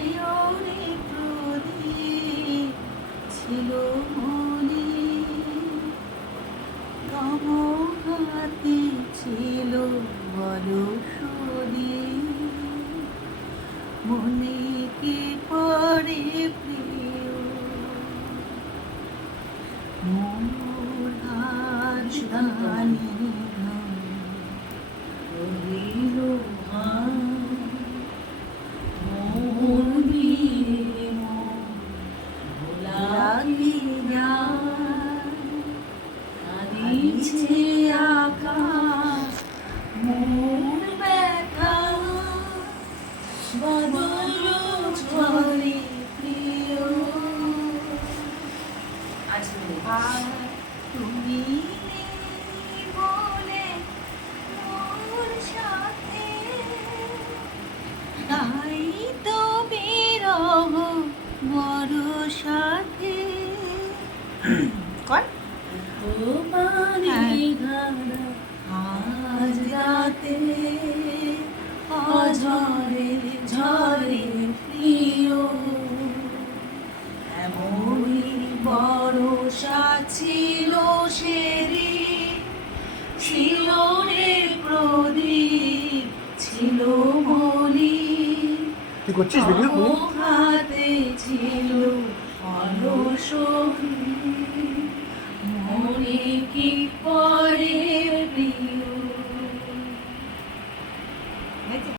শিওরে প্রদীপ ছিল মনে, তম হাতে ছিল বরষদি, মনে কি পড়ে প্রিয় মোর রাজধানী রহিল মোর বিয়ে ভোলাগি কাঁদিছে আকাশ মোর ব্যথা বদল ঝরে প্রিয়। আর তুমি নেই বলে মোর সাথে, তাই তো বিরহ বড় সাথে। কর তোমারি ধারা আজ রাতে অঝরে ঝরে প্রিয়, এমনই ভরসা ছিল সেদিন, ছিল রে প্রদীপ ছিল মনি, কি করছিস ভিডিও? হাতে ছিল অলসী, মনে কি পড়ে